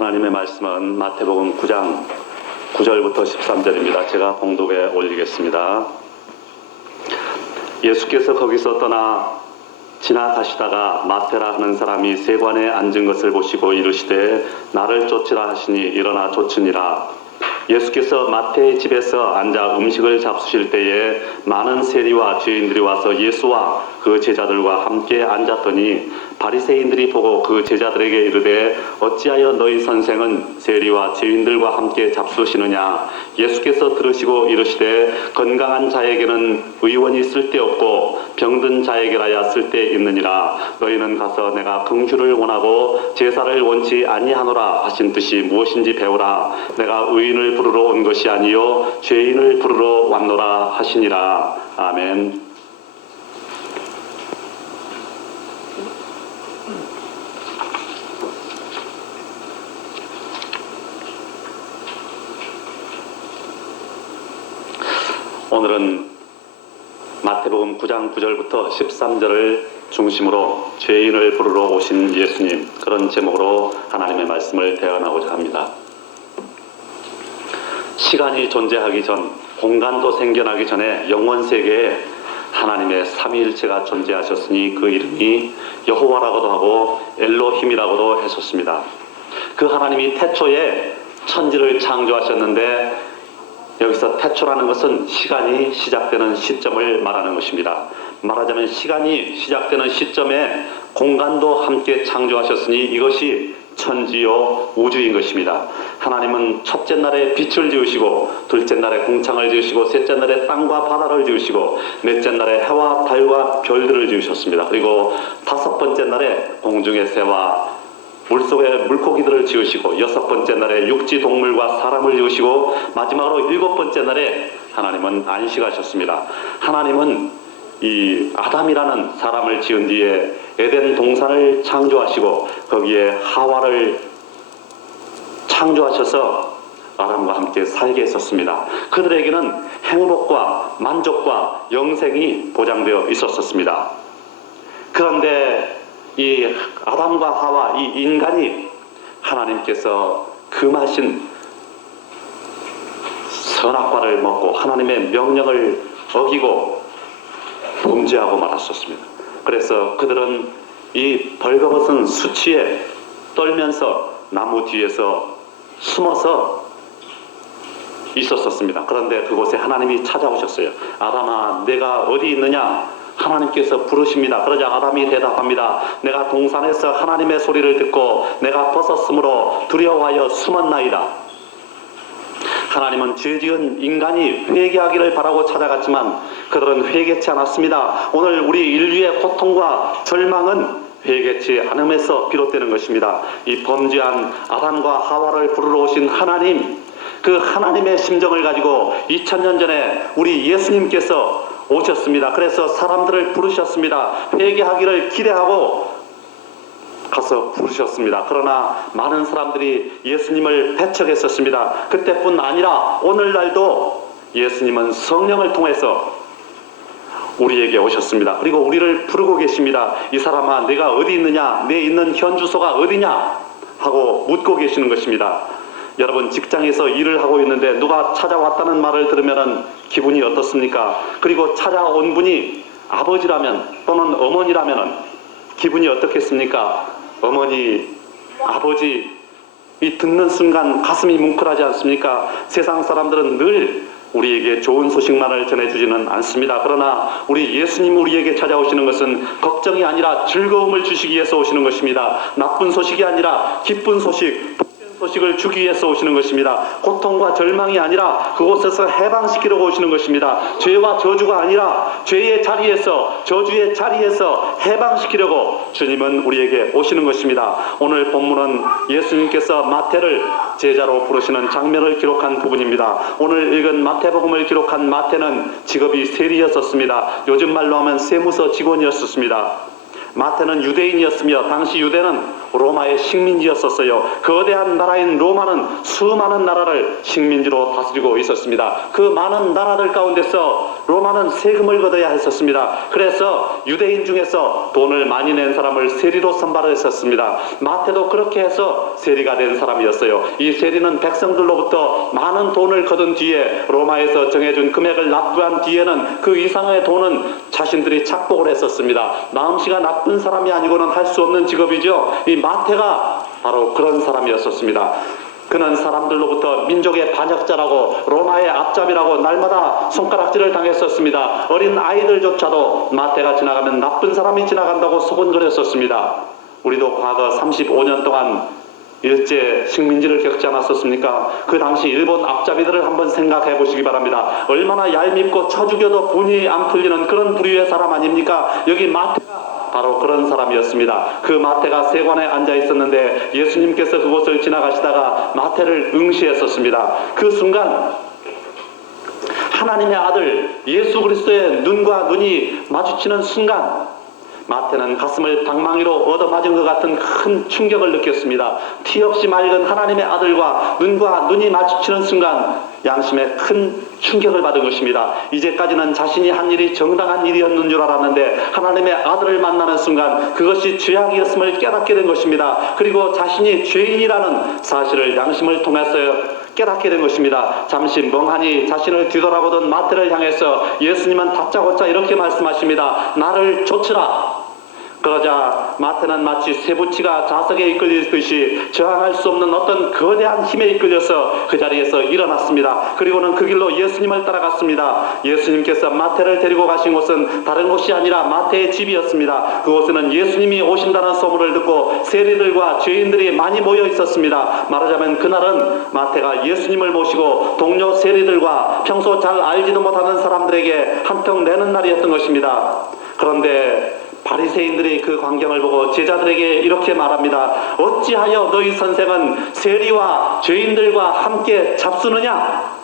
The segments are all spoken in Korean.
하나님의 말씀은 마태복음 9장 9절부터 13절입니다. 제가 봉독에 올리겠습니다. 예수께서 거기서 떠나 지나가시다가 마태라 하는 사람이 세관에 앉은 것을 보시고 이르시되 나를 쫓으라 하시니 일어나 쫓으니라. 예수께서 마태의 집에서 앉아 음식을 잡수실 때에 많은 세리와 죄인들이 와서 예수와 그 제자들과 함께 앉았더니 바리새인들이 보고 그 제자들에게 이르되 어찌하여 너희 선생은 세리와 죄인들과 함께 잡수시느냐. 예수께서 들으시고 이르시되 건강한 자에게는 의원이 쓸데없고 병든 자에게라야 쓸데있느니라. 너희는 가서 내가 긍휼을 원하고 제사를 원치 아니하노라 하신 뜻이 무엇인지 배우라. 내가 의인을 부르러 온 것이 아니요 죄인을 부르러 왔노라 하시니라. 아멘. 오늘은 마태복음 9장 9절부터 13절을 중심으로 죄인을 부르러 오신 예수님, 그런 제목으로 하나님의 말씀을 대언하고자 합니다. 시간이 존재하기 전, 공간도 생겨나기 전에 영원세계에 하나님의 삼위일체가 존재하셨으니 그 이름이 여호와라고도 하고 엘로힘이라고도 했었습니다. 그 하나님이 태초에 천지를 창조하셨는데 여기서 태초라는 것은 시간이 시작되는 시점을 말하는 것입니다. 말하자면 시간이 시작되는 시점에 공간도 함께 창조하셨으니 이것이 천지요 우주인 것입니다. 하나님은 첫째 날에 빛을 지으시고 둘째 날에 궁창을 지으시고 셋째 날에 땅과 바다를 지으시고 넷째 날에 해와 달과 별들을 지으셨습니다. 그리고 다섯 번째 날에 공중의 새와 물속에 물고기들을 지으시고 여섯 번째 날에 육지 동물과 사람을 지으시고 마지막으로 일곱 번째 날에 하나님은 안식하셨습니다. 하나님은 이 아담이라는 사람을 지은 뒤에 에덴 동산을 창조하시고 거기에 하와를 창조하셔서 아담과 함께 살게 했었습니다. 그들에게는 행복과 만족과 영생이 보장되어 있었습니다. 그런데 이 아담과 하와, 이 인간이 하나님께서 금하신 선악과를 먹고 하나님의 명령을 어기고 범죄하고 말았었습니다. 그래서 그들은 이 벌거벗은 수치에 떨면서 나무 뒤에서 숨어서 있었습니다. 그런데 그곳에 하나님이 찾아오셨어요. 아담아, 내가 어디 있느냐? 하나님께서 부르십니다. 그러자 아담이 대답합니다. 내가 동산에서 하나님의 소리를 듣고 내가 벗었으므로 두려워하여 숨었나이다. 하나님은 죄지은 인간이 회개하기를 바라고 찾아갔지만 그들은 회개치 않았습니다. 오늘 우리 인류의 고통과 절망은 회개치 않음에서 비롯되는 것입니다. 이 범죄한 아담과 하와를 부르러 오신 하나님, 그 하나님의 심정을 가지고 2000년 전에 우리 예수님께서 오셨습니다. 그래서 사람들을 부르셨습니다. 회개하기를 기대하고 가서 부르셨습니다. 그러나 많은 사람들이 예수님을 배척했었습니다. 그때뿐 아니라 오늘날도 예수님은 성령을 통해서 우리에게 오셨습니다. 그리고 우리를 부르고 계십니다. 이 사람아, 내가 어디 있느냐? 내 있는 현 주소가 어디냐? 하고 묻고 계시는 것입니다. 여러분, 직장에서 일을 하고 있는데 누가 찾아왔다는 말을 들으면 기분이 어떻습니까? 그리고 찾아온 분이 아버지라면 또는 어머니라면 기분이 어떻겠습니까? 어머니, 아버지, 이 듣는 순간 가슴이 뭉클하지 않습니까? 세상 사람들은 늘 우리에게 좋은 소식만을 전해주지는 않습니다. 그러나 우리 예수님 우리에게 찾아오시는 것은 걱정이 아니라 즐거움을 주시기 위해서 오시는 것입니다. 나쁜 소식이 아니라 기쁜 소식을 주기 위해서 오시는 것입니다. 고통과 절망이 아니라 그곳에서 해방시키려고 오시는 것입니다. 죄와 저주가 아니라 죄의 자리에서, 저주의 자리에서 해방시키려고 주님은 우리에게 오시는 것입니다. 오늘 본문은 예수님께서 마태를 제자로 부르시는 장면을 기록한 부분입니다. 오늘 읽은 마태복음을 기록한 마태는 직업이 세리였었습니다. 요즘 말로 하면 세무서 직원이었습니다. 마태는 유대인이었으며 당시 유대는 로마의 식민지였었어요. 거대한 나라인 로마는 수많은 나라를 식민지로 다스리고 있었습니다. 그 많은 나라들 가운데서 로마는 세금을 걷어야 했었습니다. 그래서 유대인 중에서 돈을 많이 낸 사람을 세리로 선발했었습니다. 마태도 그렇게 해서 세리가 된 사람이었어요. 이 세리는 백성들로부터 많은 돈을 거둔 뒤에 로마에서 정해준 금액을 납부한 뒤에는 그 이상의 돈은 자신들이 착복을 했었습니다. 마음씨가 나쁜 사람이 아니고는 할 수 없는 직업이죠. 이 마태가 바로 그런 사람이었었습니다. 그는 사람들로부터 민족의 반역자라고 로마의 앞잡이라고 날마다 손가락질을 당했었습니다. 어린 아이들조차도 마태가 지나가면 나쁜 사람이 지나간다고 소곤거렸었습니다. 우리도 과거 35년 동안 일제 식민지를 겪지 않았었습니까? 그 당시 일본 앞잡이들을 한번 생각해 보시기 바랍니다. 얼마나 얄밉고 쳐 죽여도 분이 안 풀리는 그런 부류의 사람 아닙니까? 여기 마태가 바로 그런 사람이었습니다. 그 마태가 세관에 앉아 있었는데 예수님께서 그곳을 지나가시다가 마태를 응시했었습니다. 그 순간 하나님의 아들 예수 그리스도의 눈과 눈이 마주치는 순간 마태는 가슴을 방망이로 얻어맞은 것 같은 큰 충격을 느꼈습니다. 티 없이 맑은 하나님의 아들과 눈과 눈이 마주치는 순간 양심에 큰 충격을 받은 것입니다. 이제까지는 자신이 한 일이 정당한 일이었는 줄 알았는데 하나님의 아들을 만나는 순간 그것이 죄악이었음을 깨닫게 된 것입니다. 그리고 자신이 죄인이라는 사실을 양심을 통해서 깨닫게 된 것입니다. 잠시 멍하니 자신을 뒤돌아보던 마태를 향해서 예수님은 다짜고짜 이렇게 말씀하십니다. 나를 좇으라. 그러자 마태는 마치 쇠붙이가 자석에 이끌리듯이 저항할 수 없는 어떤 거대한 힘에 이끌려서 그 자리에서 일어났습니다. 그리고는 그 길로 예수님을 따라갔습니다. 예수님께서 마태를 데리고 가신 곳은 다른 곳이 아니라 마태의 집이었습니다. 그곳에는 예수님이 오신다는 소문을 듣고 세리들과 죄인들이 많이 모여 있었습니다. 말하자면 그날은 마태가 예수님을 모시고 동료 세리들과 평소 잘 알지도 못하는 사람들에게 한턱 내는 날이었던 것입니다. 그런데 바리새인들이 그 광경을 보고 제자들에게 이렇게 말합니다. 어찌하여 너희 선생은 세리와 죄인들과 함께 잡수느냐?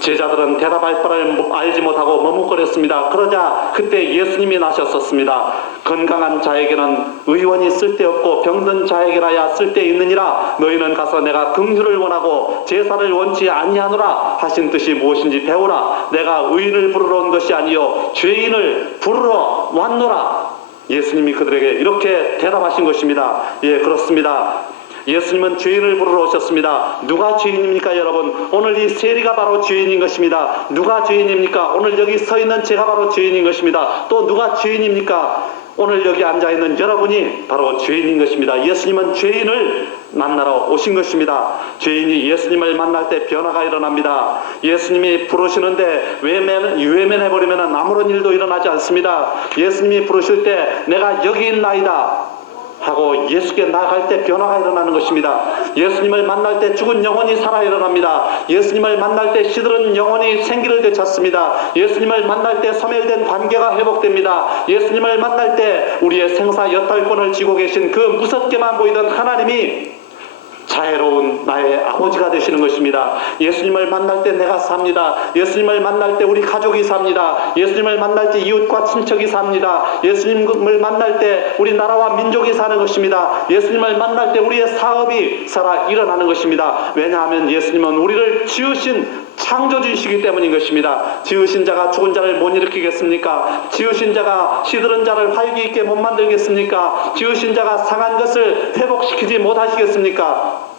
제자들은 대답할 바를 알지 못하고 머뭇거렸습니다. 그러자 그때 예수님이 나셨었습니다. 건강한 자에게는 의원이 쓸데없고 병든 자에게라야 쓸데있느니라. 너희는 가서 내가 긍휼을 원하고 제사를 원치 아니하노라 하신 뜻이 무엇인지 배우라. 내가 의인을 부르러 온 것이 아니요 죄인을 부르러 왔노라. 예수님이 그들에게 이렇게 대답하신 것입니다. 예, 그렇습니다. 예수님은 죄인을 부르러 오셨습니다. 누가 죄인입니까, 여러분? 오늘 이 세리가 바로 죄인인 것입니다. 누가 죄인입니까? 오늘 여기 서 있는 제가 바로 죄인인 것입니다. 또 누가 죄인입니까? 오늘 여기 앉아 있는 여러분이 바로 죄인인 것입니다. 예수님은 죄인을 만나러 오신 것입니다. 죄인이 예수님을 만날 때 변화가 일어납니다. 예수님이 부르시는데 외면해버리면 아무런 일도 일어나지 않습니다. 예수님이 부르실 때 내가 여기 있나이다 하고 예수께 나아갈 때 변화가 일어나는 것입니다. 예수님을 만날 때 죽은 영혼이 살아 일어납니다. 예수님을 만날 때 시들은 영혼이 생기를 되찾습니다. 예수님을 만날 때 소멸된 관계가 회복됩니다. 예수님을 만날 때 우리의 생사 여탈권을 쥐고 계신 그 무섭게만 보이던 하나님이 자애로운 나의 아버지가 되시는 것입니다. 예수님을 만날 때 내가 삽니다. 예수님을 만날 때 우리 가족이 삽니다. 예수님을 만날 때 이웃과 친척이 삽니다. 예수님을 만날 때 우리 나라와 민족이 사는 것입니다. 예수님을 만날 때 우리의 사업이 살아 일어나는 것입니다. 왜냐하면 예수님은 우리를 지으신 창조주이시기 때문인 것입니다. 지으신 자가 죽은 자를 못 일으키겠습니까? 지으신 자가 시들은 자를 활기 있게 못 만들겠습니까? 지으신 자가 상한 것을 회복시키지 못하시겠습니까?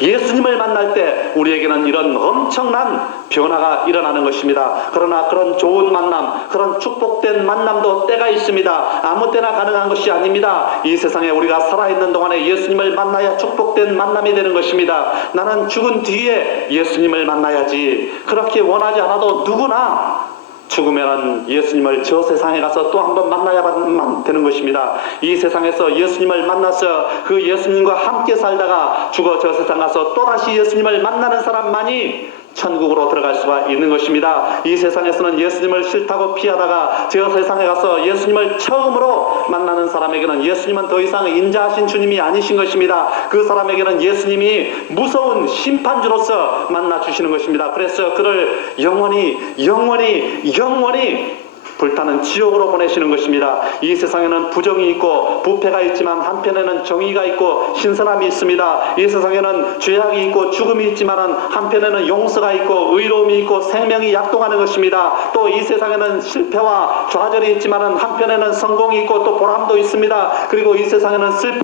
예수님을 만날 때 우리에게는 이런 엄청난 변화가 일어나는 것입니다. 그러나 그런 좋은 만남, 그런 축복된 만남도 때가 있습니다. 아무 때나 가능한 것이 아닙니다. 이 세상에 우리가 살아있는 동안에 예수님을 만나야 축복된 만남이 되는 것입니다. 나는 죽은 뒤에 예수님을 만나야지. 그렇게 원하지 않아도 누구나 죽으면 예수님을 저 세상에 가서 또 한 번 만나야만 되는 것입니다. 이 세상에서 예수님을 만나서 그 예수님과 함께 살다가 죽어 저 세상 가서 또다시 예수님을 만나는 사람만이 천국으로 들어갈 수가 있는 것입니다. 이 세상에서는 예수님을 싫다고 피하다가 저 세상에 가서 예수님을 처음으로 만나는 사람에게는 예수님은 더 이상 인자하신 주님이 아니신 것입니다. 그 사람에게는 예수님이 무서운 심판주로서 만나 주시는 것입니다. 그래서 그를 영원히 불타는 지옥으로 보내시는 것입니다. 이 세상에는 부정이 있고 부패가 있지만 한편에는 정의가 있고 신선함이 있습니다. 이 세상에는 죄악이 있고 죽음이 있지만 한편에는 용서가 있고 의로움이 있고 생명이 약동하는 것입니다. 또 이 세상에는 실패와 좌절이 있지만 한편에는 성공이 있고 또 보람도 있습니다. 그리고 이 세상에는 슬픔이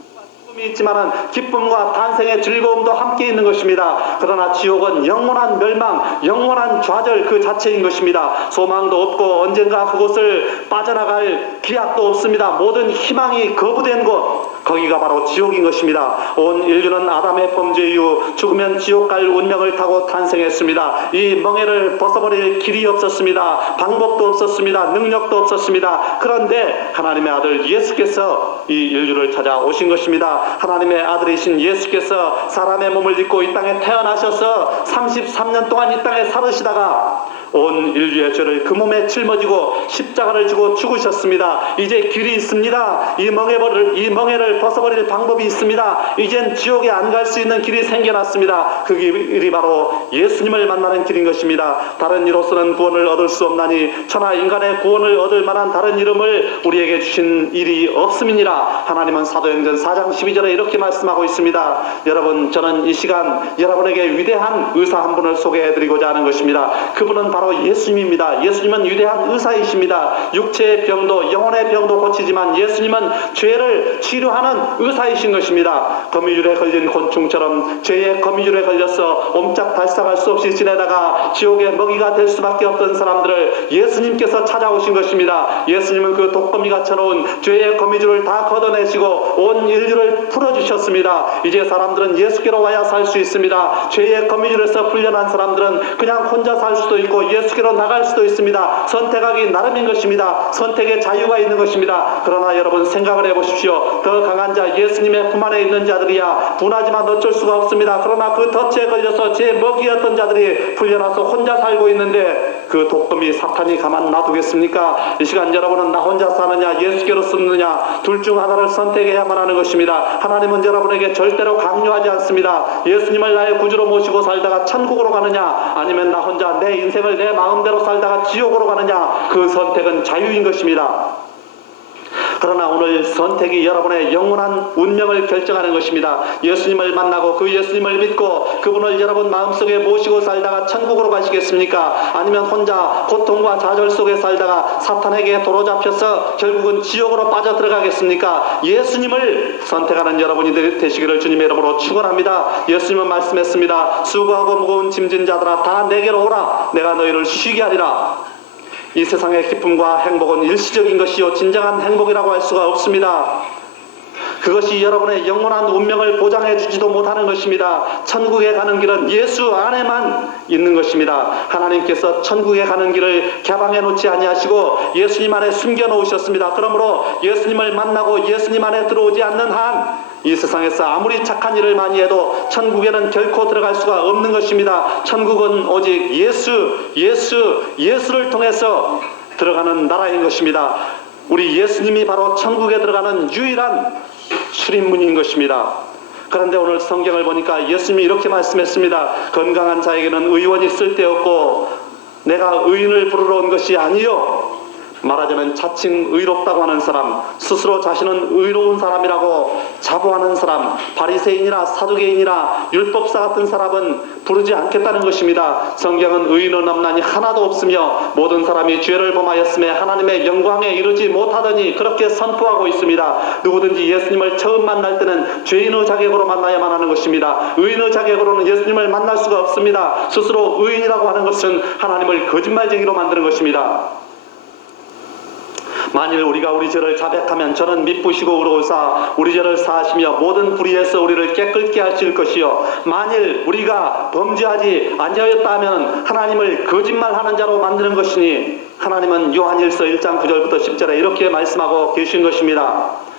있지만 기쁨과 탄생의 즐거움도 함께 있는 것입니다. 그러나 지옥은 영원한 멸망, 영원한 좌절 그 자체인 것입니다. 소망도 없고 언젠가 그곳을 빠져나갈 기약도 없습니다. 모든 희망이 거부된 곳, 거기가 바로 지옥인 것입니다. 온 인류는 아담의 범죄 이후 죽으면 지옥 갈 운명을 타고 탄생했습니다. 이 멍에를 벗어버릴 길이 없었습니다. 방법도 없었습니다. 능력도 없었습니다. 그런데 하나님의 아들 예수께서 이 인류를 찾아오신 것입니다. 하나님의 아들이신 예수께서 사람의 몸을 입고 이 땅에 태어나셔서 33년 동안 이 땅에 살으시다가 온 인류의 죄를 그 몸에 짊어지고 십자가를 지고 죽으셨습니다. 이제 길이 있습니다. 이 멍에를 벗어버릴 방법이 있습니다. 이젠 지옥에 안 갈 수 있는 길이 생겨났습니다. 그 길이 바로 예수님을 만나는 길인 것입니다. 다른 이로서는 구원을 얻을 수 없나니 천하 인간의 구원을 얻을 만한 다른 이름을 우리에게 주신 일이 없음이니라. 하나님은 사도행전 4장 12절에 이렇게 말씀하고 있습니다. 여러분, 저는 이 시간 여러분에게 위대한 의사 한 분을 소개해드리고자 하는 것입니다. 그분은 바로 예수님입니다. 예수님은 위대한 의사이십니다. 육체의 병도 영혼의 병도 고치지만 예수님은 죄를 치료하는 의사이신 것입니다. 거미줄에 걸린 곤충처럼 죄의 거미줄에 걸려서 옴짝달싹할 수 없이 지내다가 지옥의 먹이가 될 수밖에 없던 사람들을 예수님께서 찾아오신 것입니다. 예수님은 그 독거미가 쳐놓은 죄의 거미줄을 다 걷어내시고 온 인류를 풀어주셨습니다. 이제 사람들은 예수께로 와야 살 수 있습니다. 죄의 거미줄에서 풀려난 사람들은 그냥 혼자 살 수도 있고 예수께로 나갈 수도 있습니다. 선택하기 나름인 것입니다. 선택의 자유가 있는 것입니다. 그러나 여러분 생각을 해보십시오. 더 강한 자 예수님의 품 안에 있는 자들이야 분하지만 어쩔 수가 없습니다. 그러나 그 덫에 걸려서 제 먹이였던 자들이 풀려나서 혼자 살고 있는데 그 독거미 사탄이 가만 놔두겠습니까? 이 시간 여러분은 나 혼자 사느냐 예수께로 쓰느냐 둘 중 하나를 선택해야만 하는 것입니다. 하나님은 여러분에게 절대로 강요하지 않습니다. 예수님을 나의 구주로 모시고 살다가 천국으로 가느냐 아니면 나 혼자 내 인생을 내 마음대로 살다가 지옥으로 가느냐, 그 선택은 자유인 것입니다. 그러나 오늘 선택이 여러분의 영원한 운명을 결정하는 것입니다. 예수님을 만나고 그 예수님을 믿고 그분을 여러분 마음속에 모시고 살다가 천국으로 가시겠습니까? 아니면 혼자 고통과 좌절 속에 살다가 사탄에게 도로잡혀서 결국은 지옥으로 빠져 들어가겠습니까? 예수님을 선택하는 여러분이 되시기를 주님의 이름으로 축원합니다. 예수님은 말씀했습니다. 수고하고 무거운 짐진 자들아 다 내게로 오라. 내가 너희를 쉬게 하리라. 이 세상의 기쁨과 행복은 일시적인 것이요 진정한 행복이라고 할 수가 없습니다. 그것이 여러분의 영원한 운명을 보장해 주지도 못하는 것입니다. 천국에 가는 길은 예수 안에만 있는 것입니다. 하나님께서 천국에 가는 길을 개방해 놓지 아니하시고 예수님 안에 숨겨 놓으셨습니다. 그러므로 예수님을 만나고 예수님 안에 들어오지 않는 한 이 세상에서 아무리 착한 일을 많이 해도 천국에는 결코 들어갈 수가 없는 것입니다. 천국은 오직 예수를 통해서 들어가는 나라인 것입니다. 우리 예수님이 바로 천국에 들어가는 유일한 출입문인 것입니다. 그런데 오늘 성경을 보니까 예수님이 이렇게 말씀했습니다. 건강한 자에게는 의원이 쓸데없고 내가 의인을 부르러 온 것이 아니요 말하자면 자칭 의롭다고 하는 사람, 스스로 자신은 의로운 사람이라고 자부하는 사람, 바리새인이나 사두개인이나 율법사 같은 사람은 부르지 않겠다는 것입니다. 성경은 의인은 없나니 하나도 없으며 모든 사람이 죄를 범하였음에 하나님의 영광에 이르지 못하더니 그렇게 선포하고 있습니다. 누구든지 예수님을 처음 만날 때는 죄인의 자격으로 만나야만 하는 것입니다. 의인의 자격으로는 예수님을 만날 수가 없습니다. 스스로 의인이라고 하는 것은 하나님을 거짓말쟁이로 만드는 것입니다. 만일 우리가 우리 죄를 자백하면 저는 미쁘시고 의로우사 우리 죄를 사하시며 모든 불의에서 우리를 깨끗게 하실 것이요 만일 우리가 범죄하지 아니하였다 하면 하나님을 거짓말하는 자로 만드는 것이니 하나님은 요한일서 1장 9절부터 10절에 이렇게 말씀하고 계신 것입니다.